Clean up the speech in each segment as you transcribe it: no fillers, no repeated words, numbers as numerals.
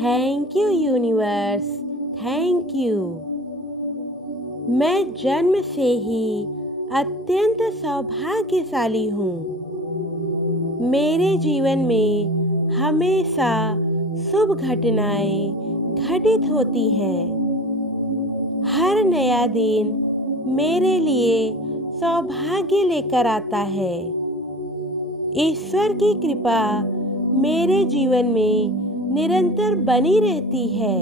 Thank you universe, thank you. मैं जन्म से ही अत्यंत सौभाग्यशाली हूँ। मेरे जीवन में हमेशा शुभ घटनाएं घटित होती हैं। हर नया दिन मेरे लिए सौभाग्य लेकर आता है। ईश्वर की कृपा मेरे जीवन में निरंतर बनी रहती है।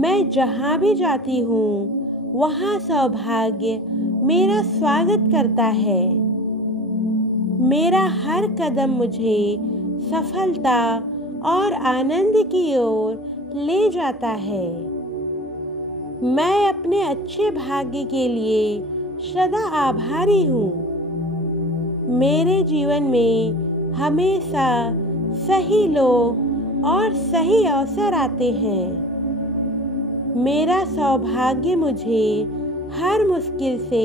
मैं जहाँ भी जाती हूँ वहाँ सौभाग्य मेरा स्वागत करता है। मेरा हर कदम मुझे सफलता और आनंद की ओर ले जाता है। मैं अपने अच्छे भाग्य के लिए सदा आभारी हूँ। मेरे जीवन में हमेशा सही लोग और सही अवसर आते हैं। मेरा सौभाग्य मुझे हर मुश्किल से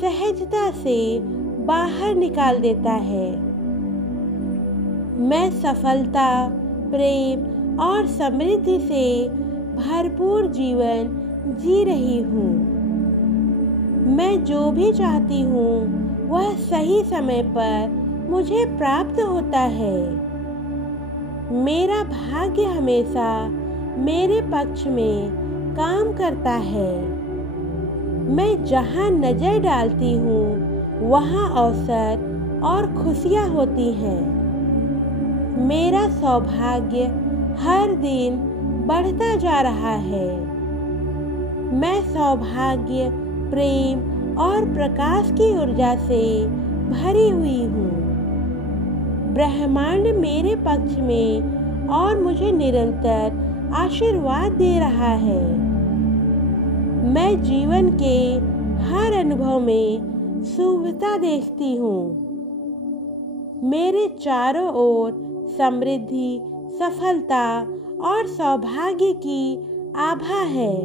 सहजता से बाहर निकाल देता है। मैं सफलता, प्रेम और समृद्धि से भरपूर जीवन जी रही हूँ। मैं जो भी चाहती हूँ वह सही समय पर मुझे प्राप्त होता है। मेरा भाग्य हमेशा मेरे पक्ष में काम करता है। मैं जहाँ नजर डालती हूँ वहाँ अवसर और खुशियाँ होती हैं। मेरा सौभाग्य हर दिन बढ़ता जा रहा है। मैं सौभाग्य, प्रेम और प्रकाश की ऊर्जा से भरी हुई हूँ। ब्रह्मांड मेरे पक्ष में और मुझे निरंतर आशीर्वाद दे रहा है। मैं जीवन के हर अनुभव में शुभता देखती हूँ। मेरे चारों ओर समृद्धि, सफलता और सौभाग्य की आभा है।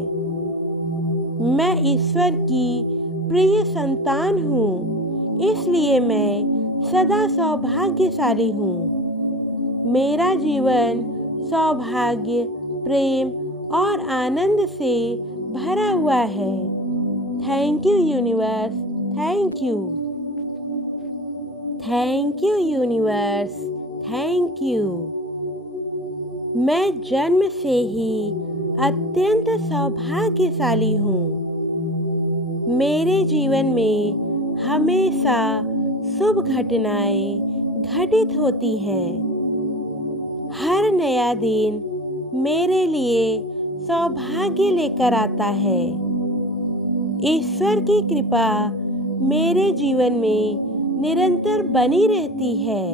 मैं ईश्वर की प्रिय संतान हूँ, इसलिए मैं सदा सौभाग्यशाली हूँ। मेरा जीवन सौभाग्य, प्रेम और आनंद से भरा हुआ है। Thank you universe, thank you. Thank you universe, thank you. मैं जन्म से ही अत्यंत सौभाग्यशाली हूँ। मेरे जीवन में हमेशा शुभ घटनाएं घटित होती हैं। हर नया दिन मेरे लिए सौभाग्य लेकर आता है। ईश्वर की कृपा मेरे जीवन में निरंतर बनी रहती है।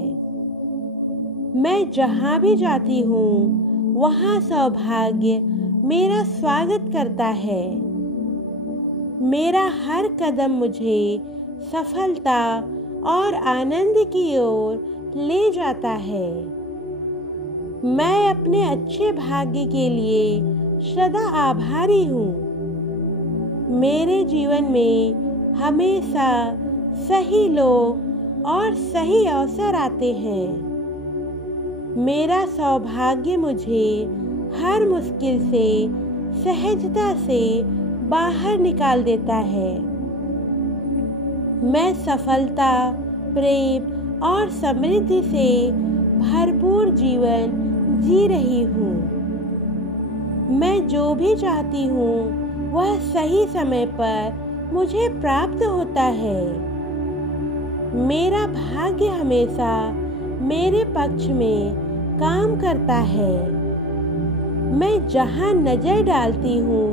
मैं जहाँ भी जाती हूँ वहाँ सौभाग्य मेरा स्वागत करता है। मेरा हर कदम मुझे सफलता और आनंद की ओर ले जाता है। मैं अपने अच्छे भाग्य के लिए सदा आभारी हूँ। मेरे जीवन में हमेशा सही लोग और सही अवसर आते हैं। मेरा सौभाग्य मुझे हर मुश्किल से सहजता से बाहर निकाल देता है। मैं सफलता, प्रेम और समृद्धि से भरपूर जीवन जी रही हूँ। मैं जो भी चाहती हूँ वह सही समय पर मुझे प्राप्त होता है। मेरा भाग्य हमेशा मेरे पक्ष में काम करता है। मैं जहाँ नजर डालती हूँ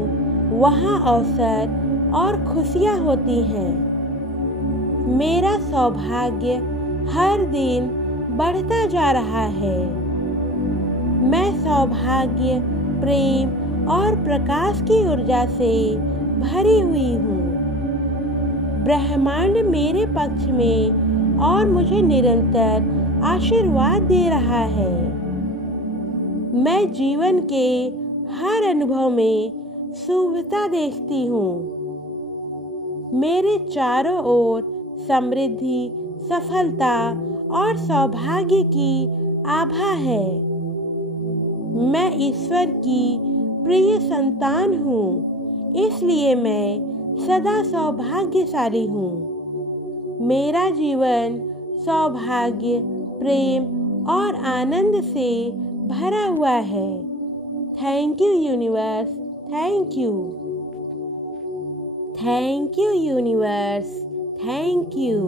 वहाँ अवसर और खुशियाँ होती हैं। मेरा सौभाग्य हर दिन बढ़ता जा रहा है। मैं सौभाग्य, प्रेम और प्रकाश की ऊर्जा से भरी हुई हूँ। ब्रह्मांड मेरे पक्ष में और मुझे निरंतर आशीर्वाद दे रहा है। मैं जीवन के हर अनुभव में शुभता देखती हूँ। मेरे चारों ओर समृद्धि, सफलता और सौभाग्य की आभा है। मैं ईश्वर की प्रिय संतान हूँ, इसलिए मैं सदा सौभाग्यशाली हूँ। मेरा जीवन सौभाग्य, प्रेम और आनंद से भरा हुआ है। Thank you universe, thank you. Thank you universe, thank you.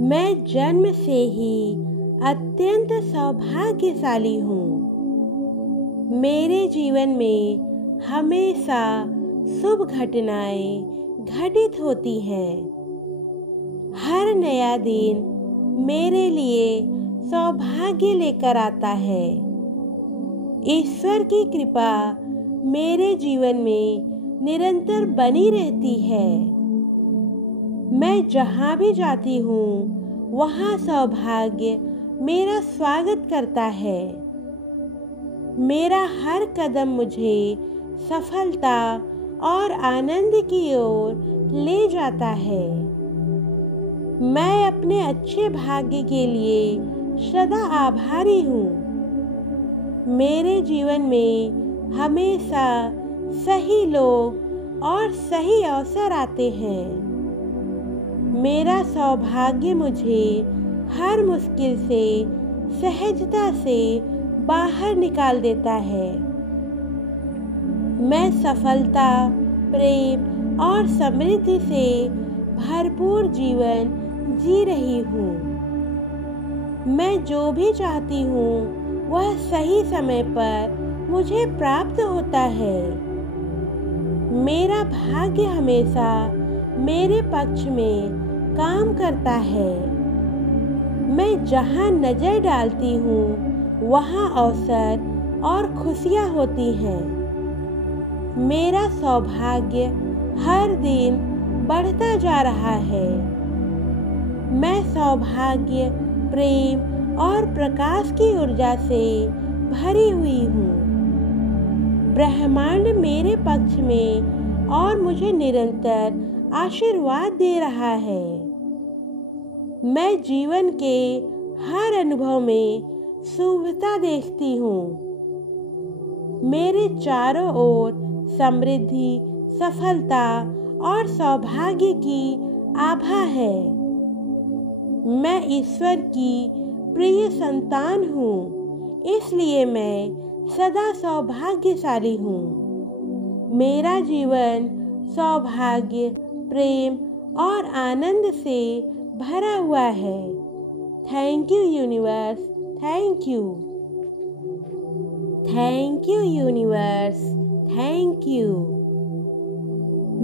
मैं जन्म से ही अत्यंत सौभाग्यशाली हूँ। मेरे जीवन में हमेशा शुभ घटनाएं घटित होती हैं। हर नया दिन मेरे लिए सौभाग्य लेकर आता है। ईश्वर की कृपा मेरे जीवन में निरंतर बनी रहती है। मैं जहाँ भी जाती हूँ वहाँ सौभाग्य मेरा स्वागत करता है। मेरा हर कदम मुझे सफलता और आनंद की ओर ले जाता है। मैं अपने अच्छे भाग्य के लिए सदा आभारी हूँ। मेरे जीवन में हमेशा सही लोग और सही अवसर आते हैं। मेरा सौभाग्य मुझे हर मुश्किल से सहजता से बाहर निकाल देता है। मैं सफलता, प्रेम और समृद्धि से भरपूर जीवन जी रही हूँ। मैं जो भी चाहती हूँ वह सही समय पर मुझे प्राप्त होता है। मेरा भाग्य हमेशा मेरे पक्ष में काम करता है। मैं जहाँ नज़र डालती हूँ वहाँ अवसर और खुशियाँ होती हैं। मेरा सौभाग्य हर दिन बढ़ता जा रहा है। मैं सौभाग्य, प्रेम और प्रकाश की ऊर्जा से भरी हुई हूँ। ब्रह्मांड मेरे पक्ष में और मुझे निरंतर आशीर्वाद दे रहा है। मैं जीवन के हर अनुभव में शुभता देखती हूँ। मेरे चारों ओर समृद्धि, सफलता और सौभाग्य की आभा है। मैं ईश्वर की प्रिय संतान हूँ, इसलिए मैं सदा सौभाग्यशाली हूँ। मेरा जीवन सौभाग्य, प्रेम और आनंद से भरा हुआ है। Thank you universe, thank you. Thank you universe, thank you.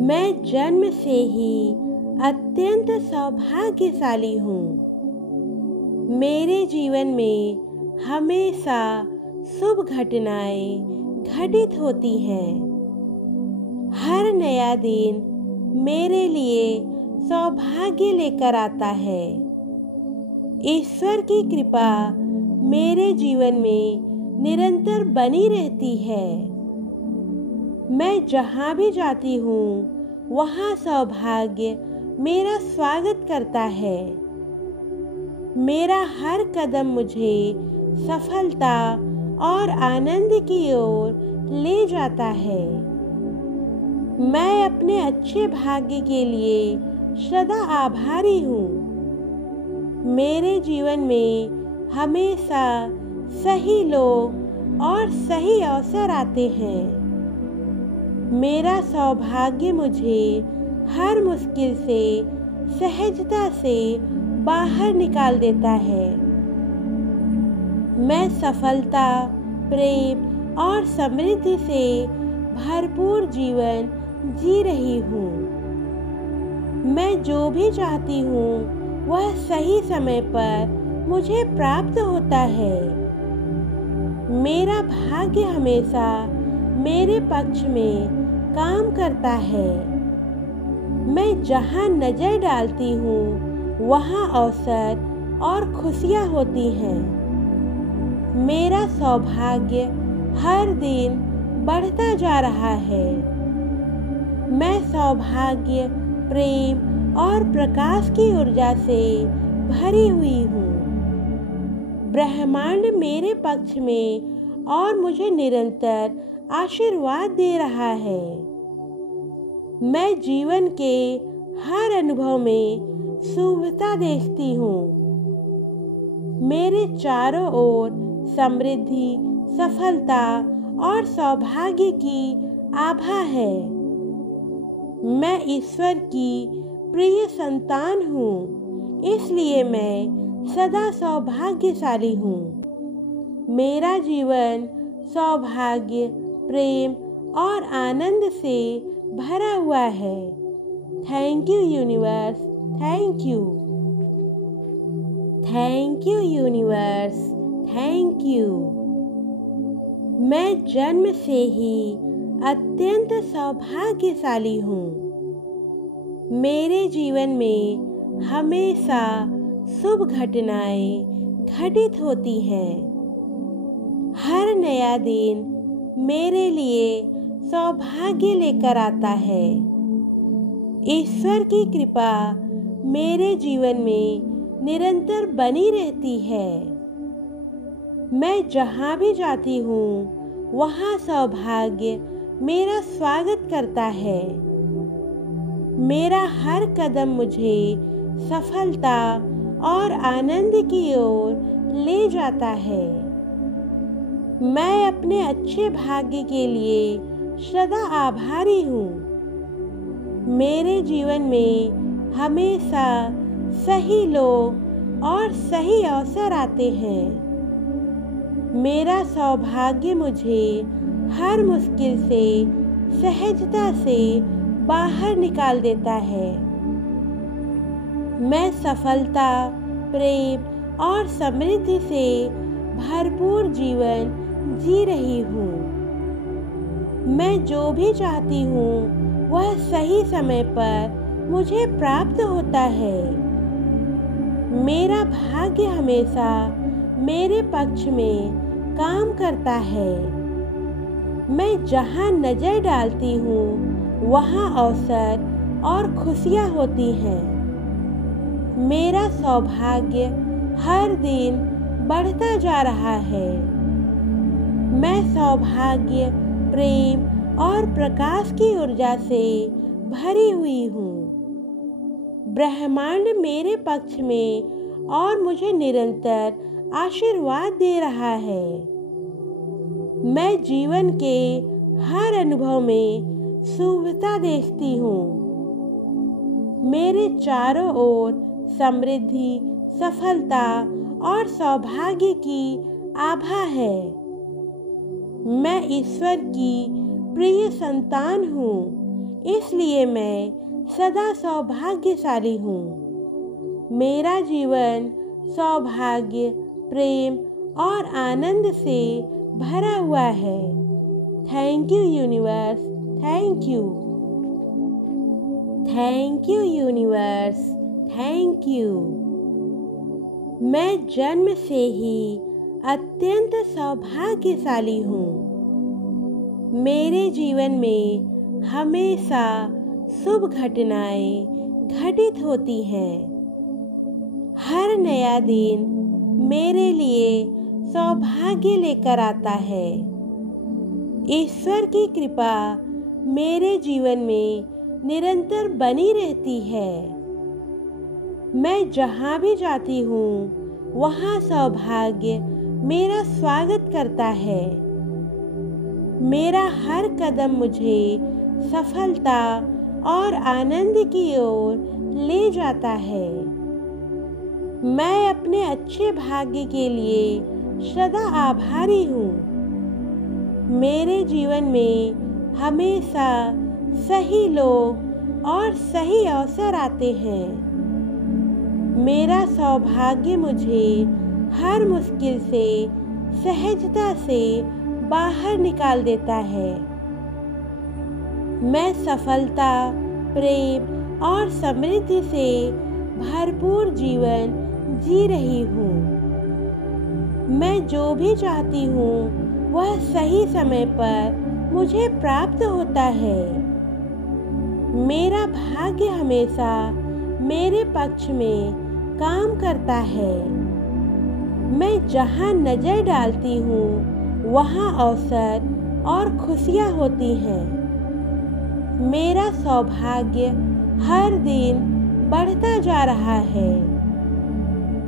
मैं जन्म से ही अत्यंत सौभाग्यशाली हूँ। मेरे जीवन में हमेशा शुभ घटनाएं घटित होती हैं। हर नया दिन मेरे लिए सौभाग्य लेकर आता है। ईश्वर की कृपा मेरे जीवन में निरंतर बनी रहती है। मैं जहाँ भी जाती हूँ वहाँ सौभाग्य मेरा स्वागत करता है। मेरा हर कदम मुझे सफलता और आनंद की ओर ले जाता है। मैं अपने अच्छे भाग्य के लिए सदा आभारी हूँ। मेरे जीवन में हमेशा सही लोग और सही अवसर आते हैं। मेरा सौभाग्य मुझे हर मुश्किल से सहजता से बाहर निकाल देता है। मैं सफलता, प्रेम और समृद्धि से भरपूर जीवन जी रही हूँ। मैं जो भी चाहती हूँ वह सही समय पर मुझे प्राप्त होता है। मेरा भाग्य हमेशा मेरे पक्ष में काम करता है। मैं जहाँ नज़र डालती हूँ वहाँ अवसर और खुशियाँ होती हैं। मेरा सौभाग्य हर दिन बढ़ता जा रहा है। मैं सौभाग्य, प्रेम और प्रकाश की ऊर्जा से भरी हुई हूँ। ब्रह्मांड मेरे पक्ष में और मुझे निरंतर आशीर्वाद दे रहा है। मैं जीवन के हर अनुभव में शुभता देखती हूँ। मेरे चारों ओर समृद्धि, सफलता और सौभाग्य की आभा है। मैं ईश्वर की प्रिय संतान हूँ, इसलिए मैं सदा सौभाग्यशाली हूँ। मेरा जीवन सौभाग्य, प्रेम और आनंद से भरा हुआ है। Thank you universe, thank you. Thank you universe, thank you. मैं जन्म से ही अत्यंत सौभाग्यशाली हूँ। मेरे जीवन में हमेशा शुभ घटनाएं घटित होती हैं। हर नया दिन मेरे लिए सौभाग्य लेकर आता है। ईश्वर की कृपा मेरे जीवन में निरंतर बनी रहती है। मैं जहाँ भी जाती हूँ वहाँ सौभाग्य मेरा स्वागत करता है। मेरा हर कदम मुझे सफलता और आनंद की ओर ले जाता है। मैं अपने अच्छे भाग्य के लिए सदा आभारी हूँ। मेरे जीवन में हमेशा सही लोग और सही अवसर आते हैं। मेरा सौभाग्य मुझे हर मुश्किल से सहजता से बाहर निकाल देता है। मैं सफलता, प्रेम और समृद्धि से भरपूर जीवन जी रही हूँ। मैं जो भी चाहती हूँ वह सही समय पर मुझे प्राप्त होता है। मेरा भाग्य हमेशा मेरे पक्ष में काम करता है। मैं जहाँ नजर डालती हूँ वहाँ अवसर और खुशियाँ होती हैं। मेरा सौभाग्य हर दिन बढ़ता जा रहा है। मैं सौभाग्य, प्रेम और प्रकाश की ऊर्जा से भरी हुई हूँ। ब्रह्मांड मेरे पक्ष में और मुझे निरंतर आशीर्वाद दे रहा है। मैं जीवन के हर अनुभव में शुभता देखती हूँ। मेरे चारों ओर समृद्धि, सफलता और सौभाग्य की आभा है। मैं ईश्वर की प्रिय संतान हूँ, इसलिए मैं सदा सौभाग्यशाली हूँ। मेरा जीवन सौभाग्य, प्रेम और आनंद से भरा हुआ है। Thank you universe, thank you. Thank you universe, thank you. मैं जन्म से ही अत्यंत सौभाग्यशाली हूँ। मेरे जीवन में हमेशा शुभ घटनाएं घटित होती हैं। हर नया दिन मेरे लिए सौभाग्य लेकर आता है। ईश्वर की कृपा मेरे जीवन में निरंतर बनी रहती है। मैं जहाँ भी जाती हूँ वहाँ सौभाग्य मेरा स्वागत करता है। मेरा हर कदम मुझे सफलता और आनंद की ओर ले जाता है। मैं अपने अच्छे भाग्य के लिए सदा आभारी हूँ। मेरे जीवन में हमेशा सही लोग और सही अवसर आते हैं। मेरा सौभाग्य मुझे हर मुश्किल से सहजता से बाहर निकाल देता है। मैं सफलता, प्रेम और समृद्धि से भरपूर जीवन जी रही हूँ। मैं जो भी चाहती हूँ वह सही समय पर मुझे प्राप्त होता है। मेरा भाग्य हमेशा मेरे पक्ष में काम करता है। मैं जहाँ नजर डालती हूँ वहाँ अवसर और खुशियाँ होती हैं। मेरा सौभाग्य हर दिन बढ़ता जा रहा है।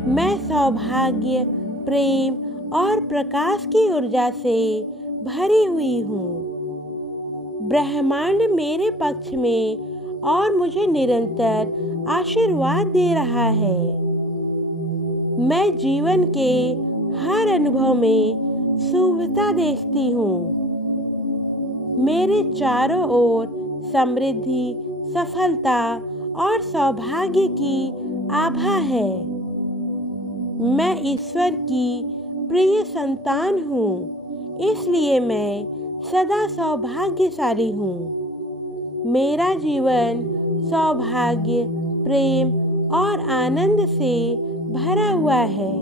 मैं सौभाग्य, प्रेम और प्रकाश की ऊर्जा से भरी हुई हूँ। ब्रह्मांड मेरे पक्ष में और मुझे निरंतर आशीर्वाद दे रहा है। मैं जीवन के हर अनुभव में शुभता देखती हूँ। मेरे चारों ओर समृद्धि, सफलता और सौभाग्य की आभा है। मैं ईश्वर की प्रिय संतान हूँ, इसलिए मैं सदा सौभाग्यशाली हूँ। मेरा जीवन सौभाग्य, प्रेम और आनंद से भरा हुआ है।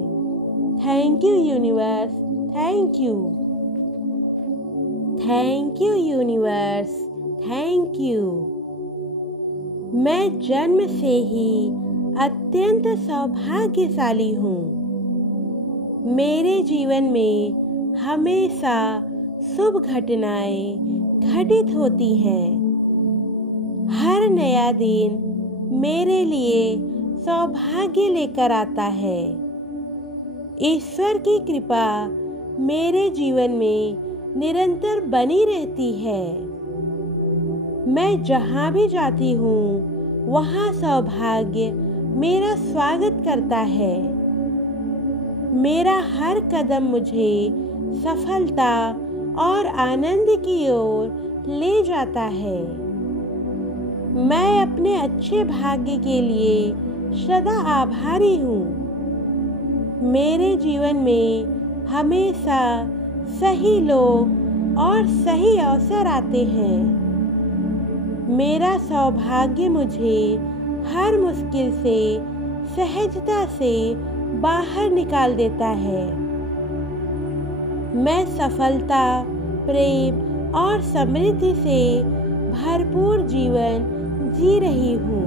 Thank you universe, thank you. Thank you universe, thank you. मैं जन्म से ही अत्यंत सौभाग्यशाली हूँ। मेरे जीवन में हमेशा शुभ घटनाएं घटित होती हैं। हर नया दिन मेरे लिए सौभाग्य लेकर आता है। ईश्वर की कृपा मेरे जीवन में निरंतर बनी रहती है। मैं जहाँ भी जाती हूँ वहाँ सौभाग्य मेरा स्वागत करता है। मेरा हर कदम मुझे सफलता और आनंद की ओर ले जाता है। मैं अपने अच्छे भाग्य के लिए सदा आभारी हूँ। मेरे जीवन में हमेशा सही लोग और सही अवसर आते हैं। मेरा सौभाग्य मुझे हर मुश्किल से सहजता से बाहर निकाल देता है। मैं सफलता, प्रेम और समृद्धि से भरपूर जीवन जी रही हूँ।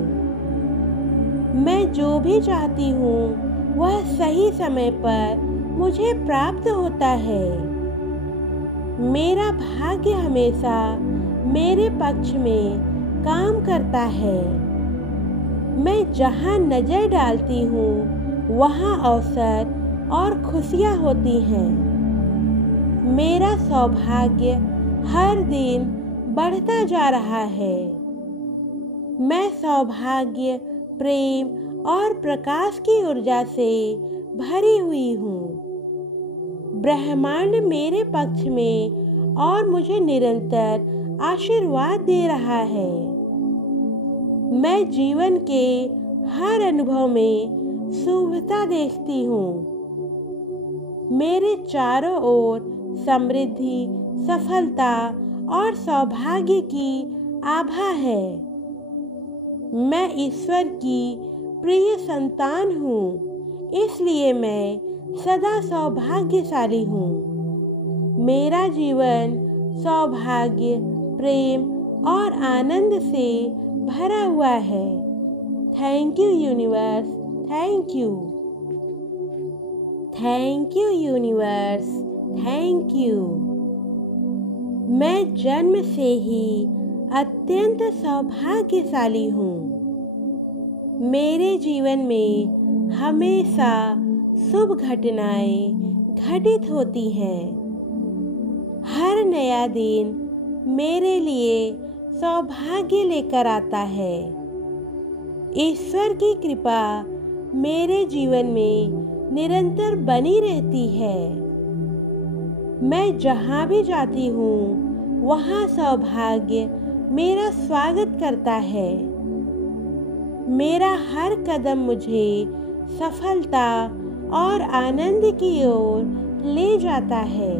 मैं जो भी चाहती हूँ वह सही समय पर मुझे प्राप्त होता है। मेरा भाग्य हमेशा मेरे पक्ष में काम करता है। मैं जहाँ नजर डालती हूँ वहाँ अवसर और खुशियाँ होती हैं। मेरा सौभाग्य हर दिन बढ़ता जा रहा है। मैं सौभाग्य, प्रेम और प्रकाश की ऊर्जा से भरी हुई हूँ। ब्रह्मांड मेरे पक्ष में और मुझे निरंतर आशीर्वाद दे रहा है। मैं जीवन के हर अनुभव में शुभता देखती हूँ। मेरे चारों ओर समृद्धि, सफलता और सौभाग्य की आभा है। मैं ईश्वर की प्रिय संतान हूँ, इसलिए मैं सदा सौभाग्यशाली हूँ। मेरा जीवन सौभाग्य, प्रेम और आनंद से भरा हुआ है। Thank you universe, thank you. Thank you universe, thank you. मैं जन्म से ही अत्यंत सौभाग्यशाली हूँ। मेरे जीवन में हमेशा शुभ घटनाएं घटित होती हैं। हर नया दिन मेरे लिए सौभाग्य लेकर आता है। ईश्वर की कृपा मेरे जीवन में निरंतर बनी रहती है। मैं जहाँ भी जाती हूँ वहाँ सौभाग्य मेरा स्वागत करता है। मेरा हर कदम मुझे सफलता और आनंद की ओर ले जाता है।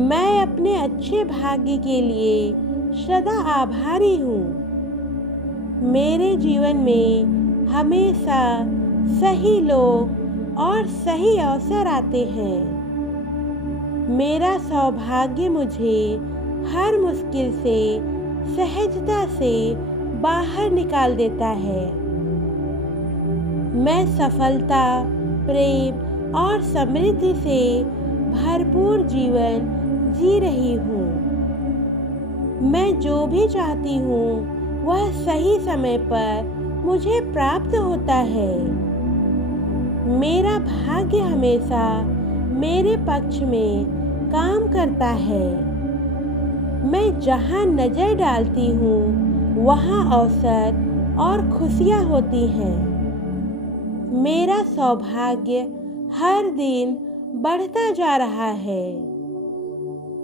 मैं अपने अच्छे भाग्य के लिए सदा आभारी हूँ। मेरे जीवन में हमेशा सही लोग और सही अवसर आते हैं। मेरा सौभाग्य मुझे हर मुश्किल से सहजता से बाहर निकाल देता है। मैं सफलता, प्रेम और समृद्धि से भरपूर भरपूर जीवन जी रही हूँ। मैं जो भी चाहती हूँ वह सही समय पर मुझे प्राप्त होता है। मेरा भाग्य हमेशा मेरे पक्ष में काम करता है। मैं जहाँ नज़र डालती हूँ वहाँ अवसर और खुशियाँ होती हैं। मेरा सौभाग्य हर दिन बढ़ता जा रहा है।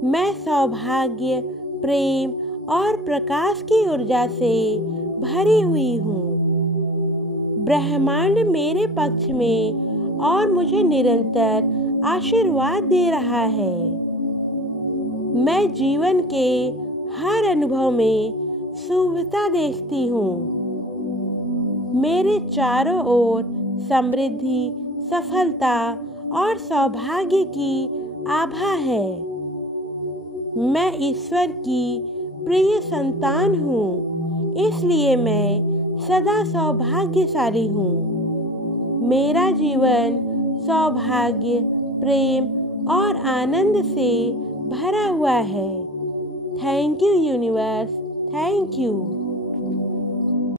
मैं सौभाग्य, प्रेम और प्रकाश की ऊर्जा से भरी हुई हूँ। ब्रह्मांड मेरे पक्ष में और मुझे निरंतर आशीर्वाद दे रहा है। मैं जीवन के हर अनुभव में शुभता देखती हूँ। मेरे चारों ओर समृद्धि, सफलता और सौभाग्य की आभा है। मैं ईश्वर की प्रिय संतान हूँ, इसलिए मैं सदा सौभाग्यशाली हूँ। मेरा जीवन सौभाग्य, प्रेम और आनंद से भरा हुआ है। Thank you universe, thank you.